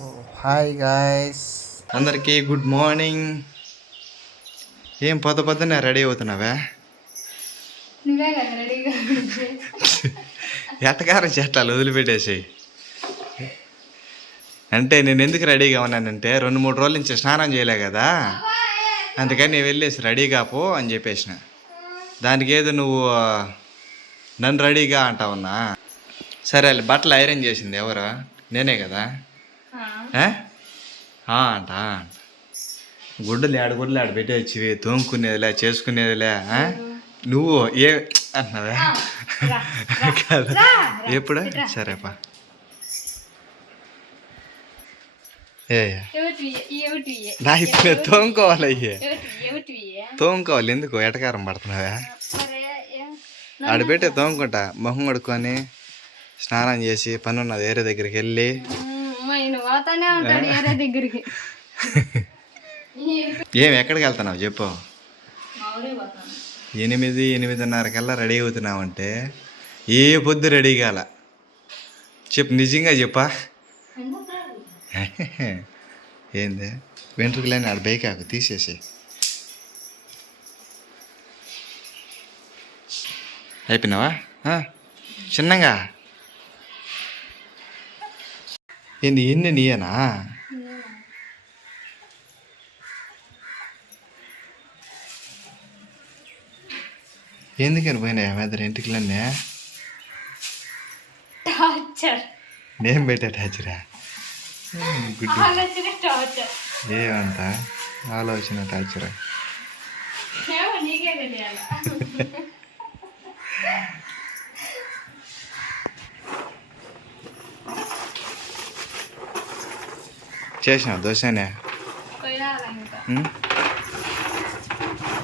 Hi guys. అందరికీ good morning. ఏం పొద్దు పొద్దున్నే రెడీ అవుతున్నావా? ఎట్టకారం చెట్టాలు వదిలిపెట్టేసి. అంటే నేను ఎందుకు రెడీగా ఉన్నానంటే రెండు మూడు రోజుల నుంచి స్నానం చేయలే కదా. అందుకని నేను వెళ్ళేసి రెడీగా పో అని చెప్పేసిన. దానికి ఏదో నువ్వు నన్ను రెడీగా అంటావున్నా సరే బట్టలు ఐరన్ చేసింది ఎవరు? నేనే కదా. అంట. గుడ్డలు ఆడ గుడ్డలు ఆడ పెట్టేసి తోముకునేదిలే చేసుకునేదిలే? నువ్వు ఏ అంటున్నావా? కాదు. ఎప్పుడు? సరేపా నా ఇప్పుడు తోముకోవాలి అయ్యే తోముకోవాలి ఎందుకు? ఎటకారం పడుతున్నావా? ఆడబెట్టే తోముకుంటా. మొహం కడుక్కొని స్నానం చేసి పని ఉన్నది వేరే దగ్గరికి వెళ్ళి పోతానే ఉంటాడు ఏరే దగ్గరికి. ఏం ఎక్కడికి వెళ్తున్నావు? చెప్పు. ఎనిమిది ఎనిమిదిన్నర కల్లా రెడీ అవుతున్నావంటే ఏ పొద్దు రెడీ కాల? చెప్పు నిజంగా చెప్పా. ఏంది? వెంట్రుకలేని ఆడ బైకాకు తీసేసి అయిపోయినావా? చిన్నగా? ఏంది ఎన్ని నీయనా? ఎందుకని పోయినాయా మెదరు ఇంటికిలన్నీ టార్చర్ నేను పెట్టా టార్చర్ ఏమంత ఆలోచన ఏమో నీకే చేసిన దోశనే?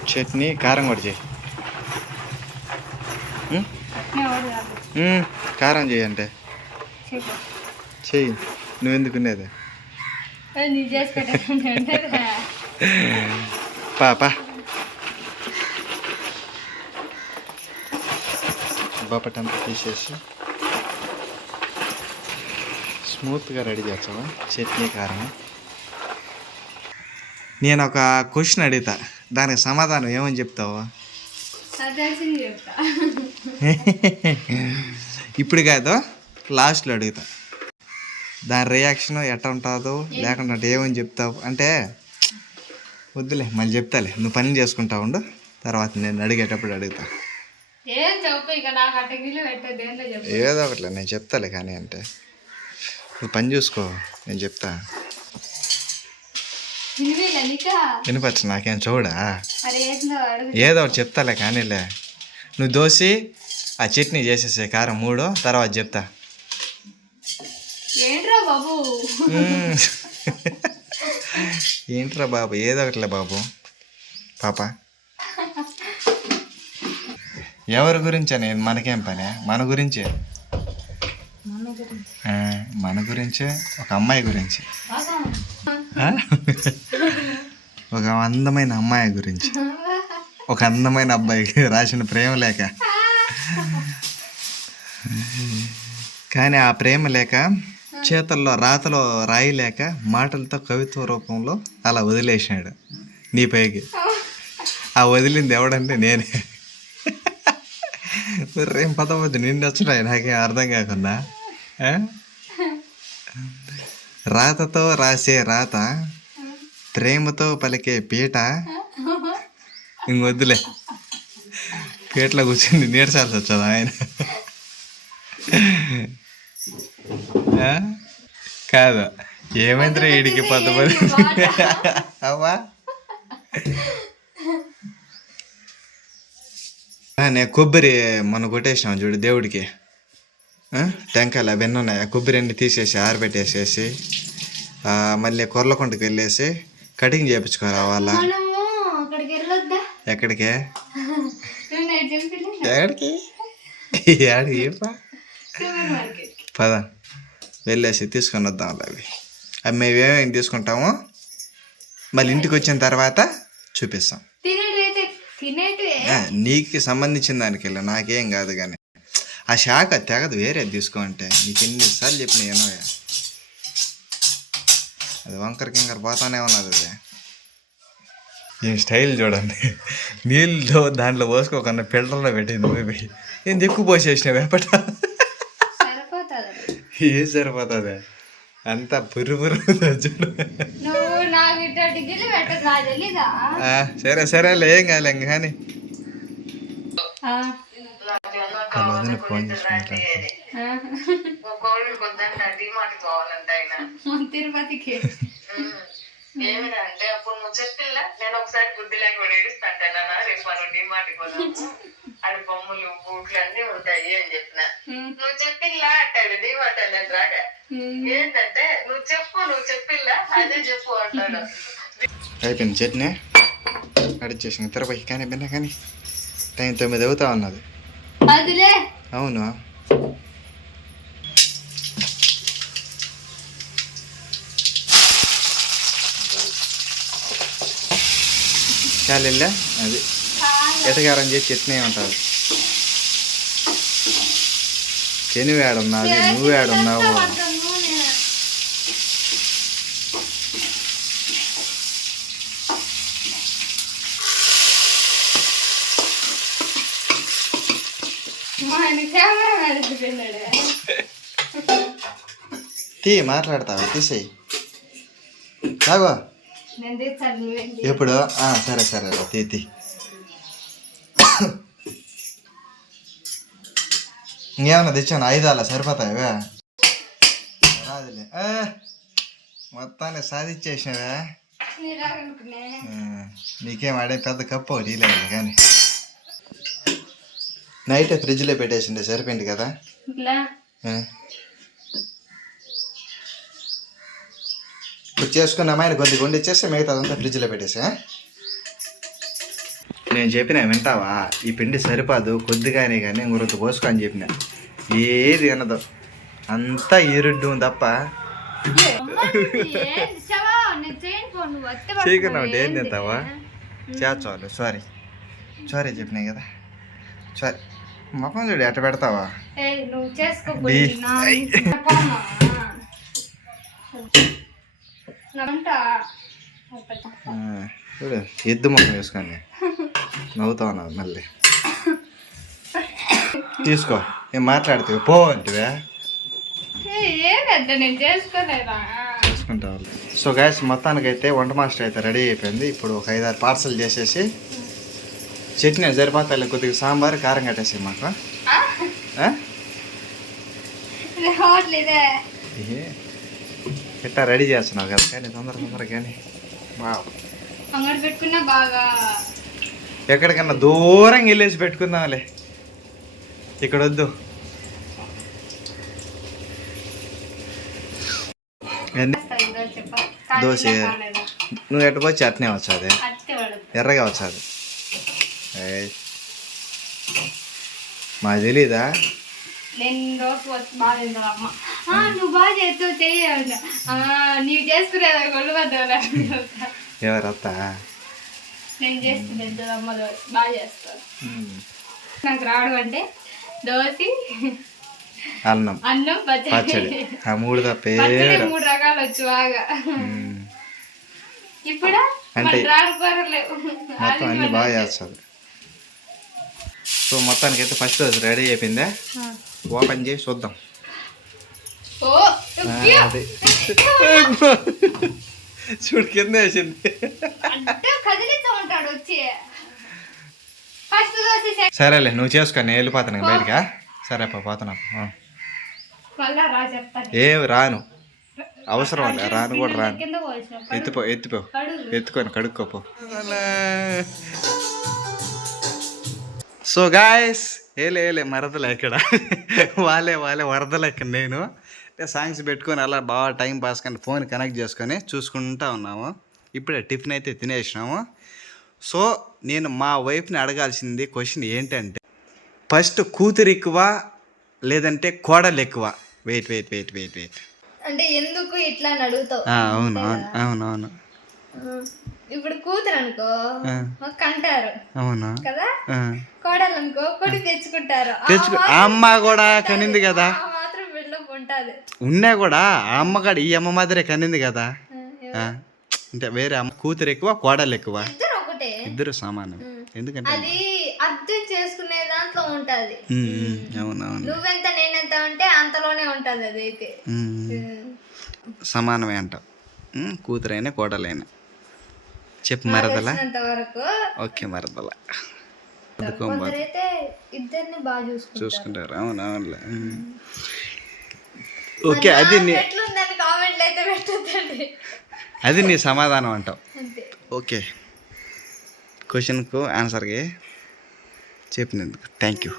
చట్నీ కారం కూడా చేయి. కారం చేయి అంటే? చెయ్యి నువ్వెందుకునేది ఏ, నీ చేసి పెట్టండి పా పా. బాపటంతా తీసేసి. స్మూత్గా రెడీ చేస్తావా? చట్నీ కారం? నేను ఒక క్వశ్చన్ అడుగుతా. దానికి సమాధానం ఏమని చెప్తావు? ఇప్పుడు కాదు లాస్ట్లో అడుగుతా. దాని రియాక్షన్ ఎట్లా ఉంటుందో లేకుండా ఏమని చెప్తావు? అంటే వద్దులే మళ్ళీ చెప్తాలే. నువ్వు పని చేసుకుంటా ఉండు తర్వాత నేను అడిగేటప్పుడు అడుగుతా. ఏదో ఒకట్లే నేను చెప్తాలే కానీ అంటే. నువ్వు పని చూసుకో నేను చెప్తా. వినపచ్చు నాకేం చూడా? ఏదో ఒకటి చెప్తాలే కానీలే. నువ్వు దోసి ఆ చట్నీ చేసేసే కారం మూడు తర్వాత చెప్తా. ఏంట్రా బాబు? ఏదో ఒకటిలే బాబు. పాప. ఎవరి గురించా? మనకేం పని? మన గురించే? మన గురించే ఒక అమ్మాయి గురించి. ఒక అందమైన అమ్మాయి గురించి. ఒక అందమైన అబ్బాయికి రాసిన ప్రేమ లేక. కానీ ఆ ప్రేమ లేక చేతల్లో రాతలో రాయలేక మాటలతో కవిత్వ రూపంలో అలా వదిలేసాడు నీ పైకి. ఆ వదిలింది ఎవడంటే నేనే. ఏం పదవద్దు నిన్ను వచ్చినాయి నాకేం అర్థం కాకుండా. రాతతో రాసే రాత ప్రేమతో పలికే పీట. ఇంకొద్దులే పీటలో కూర్చుని నీరసాల్సి వచ్చాడు ఆయన? కాదు. ఏమైందిరా వీడికి పద్ద పది? అవ్వా? నేను కొబ్బరి మొన్న కొట్టేసినాం చూడు దేవుడికి. టెంకాయలు అవన్నీ ఉన్నాయి? ఆ కొబ్బరి అన్ని తీసేసి ఆరబెట్టేసేసి మళ్ళీ కొర్లకొండకి వెళ్ళేసి కటింగ్ చేయించుకోరావాలా ఎక్కడికే? ఎక్కడికి? ఏడికి పద. వెళ్ళేసి తీసుకొని వద్దాం అవి. అవి మేము ఏమేమి తీసుకుంటామో మళ్ళీ ఇంటికి వచ్చిన తర్వాత చూపిస్తాం. నీకు సంబంధించిన దానికి వెళ్ళా నాకేం కాదు కానీ. ఆ శాఖ తెగదు వేరే తీసుకో అంటే నీకు ఎన్నిసార్లు చెప్పిన ఏనోయా అది వంకర కింకర పోతానే ఉన్నది అది. ఈ స్టైల్ చూడండి. నీళ్ళు దాంట్లో పోసుకోకుండా ఫిల్టర్లో పెట్టింది పోయి నేను ఎక్కువ పోసేసినావు వేపట? సరిపోతుంది. ఏం సరిపోతుంది? అంతా పుర్రు పుర్రు చూడు. తెలీదా? ఆ, సరే సరేలే ఏం కాలే కానీ. చేసుకుంటా ఆ. తిరుపతికి. ఏమిటంటే అప్పుడు నువ్వు చెప్పిల్లా నేను ఒకసారి బుద్ధి లేకుండా ఏడుస్తాంటానా రేపు మనం డిమార్ట్ కొన్నాము అది బొమ్మలు బూట్లు అన్ని ఉంటాయి అని చెప్పిన. నువ్వు చెప్పిల్లా అంటాడు డిమార్ట్ రాక ఉమ్. ఏంటంటే నువ్వు చెప్పు నువ్వు చెప్పిల్లా? అదే చెప్పు అంటాడు. అయిపోయింది చట్నీ. అడిచేసింది తిరుపతి కానీ బిన్న కానీ. టైం తొమ్మిది అవుతా ఉన్నది. అవును? చాలెళ్ళా? అది. ఎటగారం చేసి చట్నీ ఉంటుంది శని వేడున్నది నువ్వు వేడున్నావు మా ఆయన కెమెరా వెళ్ళిపోయినాడు తీ మాట్లాడతావా? తీసేయి. నువ్వేంటి ఎప్పుడు? సరే సరే తీ తీ. ఇంకేమన్నా తెచ్చాను ఐదాల సరిపోతాయవే రాదులే. మొత్తాన్ని సాధించేసినవే నీకేం ఆడే పెద్ద కప్పు ఒకటి లేదు కానీ. నైట్ ఫ్రిడ్జ్లో పెట్టేసిండే సరిపోయింది కదా ఇట్లా ఆ. ఇప్పుడు చేసుకున్న అమ్మాయిని కొద్దిగా వండి ఇచ్చేస్తే మిగతా అదంతా ఫ్రిడ్జ్లో పెట్టేసా నేను చెప్పిన వింటావా? ఈ పిండి సరిపోదు కొద్దిగానే కానీ ఇంకొంత పోసుకో అని చెప్పిన. ఏది వినదు. అంతా ఇరుడ్డు తప్ప. ఉంటే ఏం తింటావా? చేర్చాలి సారీ సారీ చెప్పినా కదా. సారీ మొఖం చూడు ఎట్ట పెడతావా నువ్వు చేసుకో నీ- నాకంట ఆ, చూడు ఎద్దు మొఖం వేసుకొని నవ్వుతా ఉన్నావు మళ్ళీ. తీసుకో ఏం మాట్లాడుతావు పో అంటివే? చేసుకోలేదా? తీసుకుంటావు సో గాయస్ మొత్తానికైతే వంట మాస్టర్ అయితే రెడీ అయిపోయింది. ఇప్పుడు ఒక ఐదారు పార్సల్ చేసేసి చట్నీ సరిపోతాయి కొద్దిగా సాంబార్ కారం కట్టేసి మాకు. ఎట్టా రెడీ చేస్తున్నావు కదా. కానీ తొందర తొందర కానీ. వావ్. అంగడి పెట్టుకున్నా బాగా ఎక్కడికన్నా దూరంగా వెళ్ళేసి పెట్టుకుందాంలే. ఇక్కడ వద్దు. దోశ. నువ్వు ఎట్టు పోయి చట్నీ వచ్చాది ఎర్రగా వచ్చాది. మాకు తెలీదా? నేను రోజు వచ్చి బాగా తింటాను అమ్మ. ఆ, నువ్వు బాగా చేస్తావు చెయ్యాలి నీవు చేసుకునేదా కొళ్ళు ఎవరు వస్తా నేను చేస్తుంది అమ్మ దోశ బాగా చేస్తాను నాకు రావడం అంటే దోశ అన్నం. అన్నం పచ్చడి. ఆ మూడు తప్పేడు మూడు రకాలు వచ్చు బాగా. ఇప్పుడు? అంటే- మొత్తం అన్ని బాగా చేస్తుంది సో మొత్తానికి అయితే ఫస్ట్ రోజు రెడీ అయిపోయిందా? ఓపెన్ చేసి చూద్దాం. అది చూడు కింద వేసింది సరేలే నువ్వు చేసుకో నేను వెళ్ళిపోతాను బయటికా సరే అప్ప పోతున్నా ఏం రాను అవసరం లే రాను కూడా రాను ఎత్తిపో ఎత్తిపో ఎత్తుకొని కడుక్కోపో సో గాయస్ ఏలే ఏలే మరదలే ఇక్కడ వాళ్ళే వాళ్ళే వరదలే ఇక్కడ నేను సాంగ్స్ పెట్టుకొని అలా బాగా టైం పాస్ కానీ ఫోన్ కనెక్ట్ చేసుకొని చూసుకుంటా ఉన్నాము. ఇప్పుడే టిఫిన్ అయితే తినేసినాము. సో నేను మా వైఫ్ని అడగాల్సింది క్వశ్చన్ ఏంటంటే ఫస్ట్ కూతురు ఎక్కువ లేదంటే కోడలు ఎక్కువ? Wait wait wait wait wait. అంటే ఎందుకు ఇట్లా అడుగుతావు? అవును అవును అవును అవును ఇప్పుడు కూతురు అనుకో కంటారు. అవును? కదా. కోడలు అనుకో కొడుకు తెచ్చుకుంటారు. అమ్మ కూడా కనింది కదా? ఉంటుంది. ఉన్నా కూడా ఆ అమ్మ కాడ ఈ అమ్మ మాదిరే కనింది కదా. అంటే వేరే అమ్మ కూతురు ఎక్కువ కోడలు ఎక్కువ. ఇద్దరు సమానం. ఎందుకంటే అది అర్థం చేసుకునే దాంట్లో ఉంటది. అవునవును. నువ్వెంత నేనెంత ఉంటే అంతలోనే ఉంటది సమానమే ఉమ్, కూతురైనా కోడలైనా. చెప్పు మరదల? ఓకే మరదల. కొందరైతే ఇద్దరిని బాగా చూసుకుంటారు. చూసుకుంటారు. అవును అవునులే ఉమ్. ఓకే అది అది నీ సమాధానం అంటావు. ఓకే. క్వశ్చన్కు ఆన్సర్కి చెప్పినందుకు. థ్యాంక్ యూ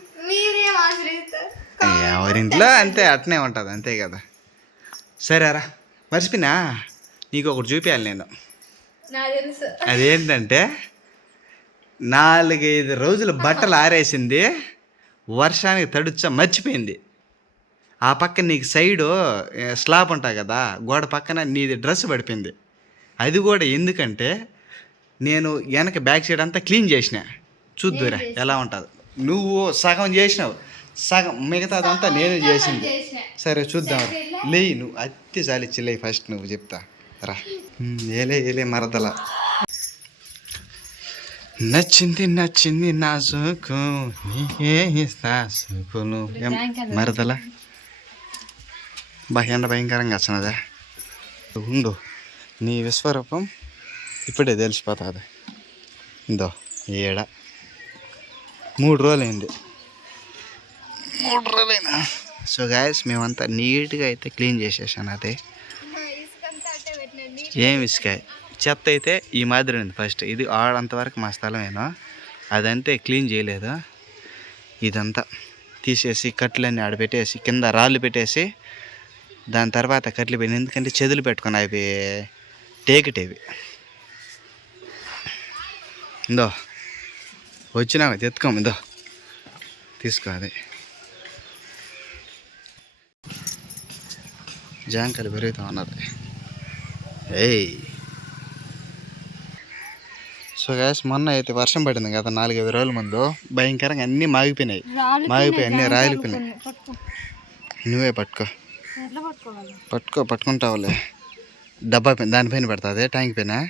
ఎవరింట్లో అంతే అట్నే ఉంటుంది అంతే కదా. సరేరా మర్చిపోయినా? నీకు ఒకటి చూపించాలి నేను. అదేంటంటే నాలుగైదు రోజులు బట్టలు ఆరేసింది వర్షానికి తడుచ మర్చిపోయింది. ఆ పక్కన నీకు సైడు స్లాబ్ ఉంటాయి కదా గోడ పక్కన నీది డ్రెస్ పడిపోయింది. అది కూడా ఎందుకంటే నేను వెనక బ్యాక్ సైడ్ అంతా క్లీన్ చేసిన. చూద్దురా ఎలా ఉంటుంది. నువ్వు సగం చేసినావు. సగం మిగతాదంతా నేను చేసింది. సరే చూద్దాం. లేయి నువ్వు అత్తి చాలి చిల్లయి ఫస్ట్ నువ్వు చెప్తా. రా. ఏలే ఏలే మరదల. నచ్చింది నచ్చింది నా సోకు నీకే ఇస్తా మరదల? ఎండ భయంకరంగా వచ్చినదే. ఉండు నీ విశ్వరూపం ఇప్పుడే తెలిసిపోతుంది. ఇందో ఏడ మూడు రోజులైంది. మూడు రోజులైనా? సో గాయస్ మేమంతా నీట్గా అయితే క్లీన్ చేసేసాను అదే. ఏం ఇసుకాయ చెత్త అయితే ఈ మాదిరి ఉంది ఫస్ట్. ఇది ఆడంతవరకు మా స్థలమేనా? అదంతే క్లీన్ చేయలేదు. ఇదంతా తీసేసి కట్లన్నీ ఆడ పెట్టేసి కింద రాళ్ళు పెట్టేసి దాని తర్వాత కట్లు పెట్టి ఎందుకంటే చెదులు పెట్టుకుని అవి టేకిటేవి. ఇందో వచ్చినాక తెత్తుకోము ఇందో తీసుకో అది. జాంకాయలు పెరుగుతా ఉన్నది ఏయ్. సో గ్యాస్ మొన్న అయితే వర్షం పడింది కదా నాలుగైదు రోజుల ముందు. భయంకరంగా అన్నీ మాగిపోయినాయి. మాగిపోయి అన్నీ రాలిపోయినాయి. నువ్వే పట్టుకో. పట్టుకో పట్టుకుంటావులే. డబ్బా పైన దానిపైన పెడతాదే ట్యాంక్ పైన.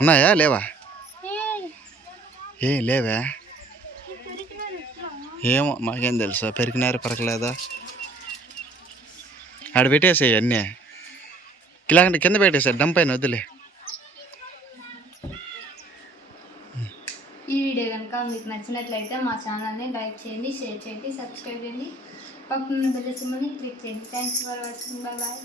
ఉన్నాయా లేవా? ఏ లేవా? ఏమో మాకేం తెలుసా పెరిగినారు పరకలేదా? ఆడ పెట్టేసాయి అన్నీ. ఇలాంటి కింద పెట్టేసాయి డంప్ పైన వద్దులే. కనుక మీకు నచ్చినట్లయితే మా ఛానల్ని లైక్ చేయండి షేర్ చేయండి సబ్స్క్రైబ్ చేయండి. పక్కన బెల్ సింబల్ని క్లిక్ చేయండి. Thanks for watching bye bye